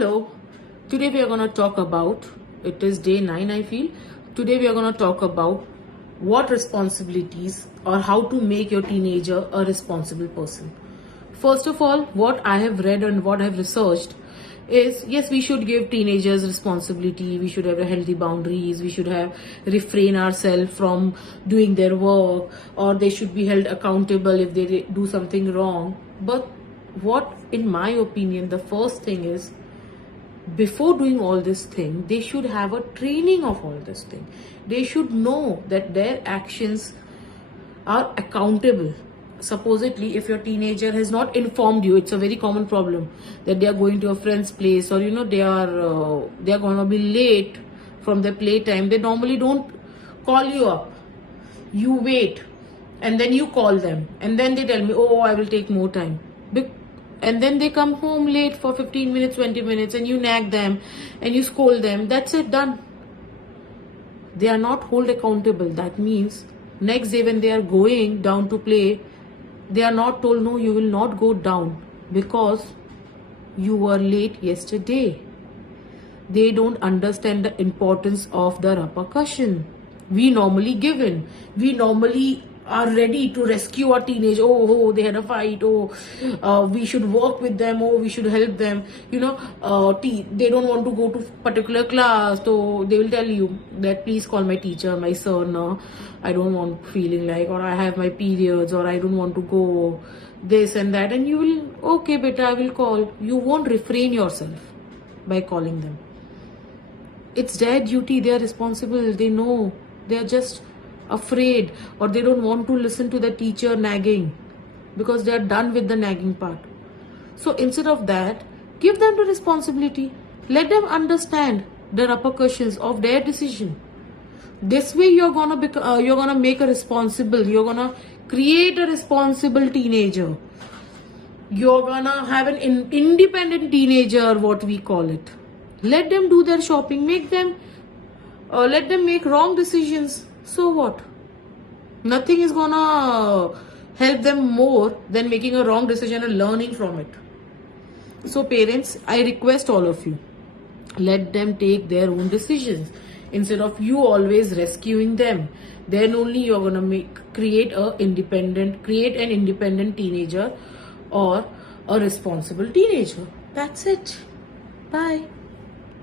Hello, today we are going to talk about, it is day 9 I feel. Today we are going to talk about what responsibilities or how to make your teenager a responsible person. First of all, what I have read and what I have researched is, yes, we should give teenagers responsibility, we should have healthy boundaries, we should have refrain ourselves from doing their work, or they should be held accountable if they do something wrong. But what, in my opinion, the first thing is, before doing all this thing, they should have a training of all this thing. They should know that their actions are accountable. Supposedly, if your teenager has not informed you, it's a very common problem that they are going to a friend's place, or they are going to be late from their playtime. They normally don't call you up. You wait, and then you call them, and then they tell me, "Oh, I will take more time." And then they come home late for 15 minutes, 20 minutes, and you nag them and you scold them. That's it, done. They are not held accountable. That means next day when they are going down to play, they are not told, no, you will not go down because you were late yesterday. They don't understand the importance of the repercussion. We normally give in. We normally are ready to rescue our teenage. Oh, they had a fight. We should work with them. We should help them. They don't want to go to particular class, so they will tell you that please call my teacher, my son. I don't want feeling like, or I have my periods, or I don't want to go, this and that. And you will, okay, beta, I will call. You won't refrain yourself by calling them. It's their duty. They are responsible. They know. They are just afraid, or they don't want to listen to the teacher nagging because they are done with the nagging part. So instead of that, give them the responsibility. Let them understand the repercussions of their decision. This way you're gonna make a responsible, you're gonna create a responsible teenager. You're gonna have an independent teenager, what we call it. Let them do their shopping, let them make wrong decisions. So what? Nothing is gonna help them more than making a wrong decision and learning from it. So parents, I request all of you, let them take their own decisions instead of you always rescuing them. Then only you're gonna create an independent teenager or a responsible teenager. That's it. Bye.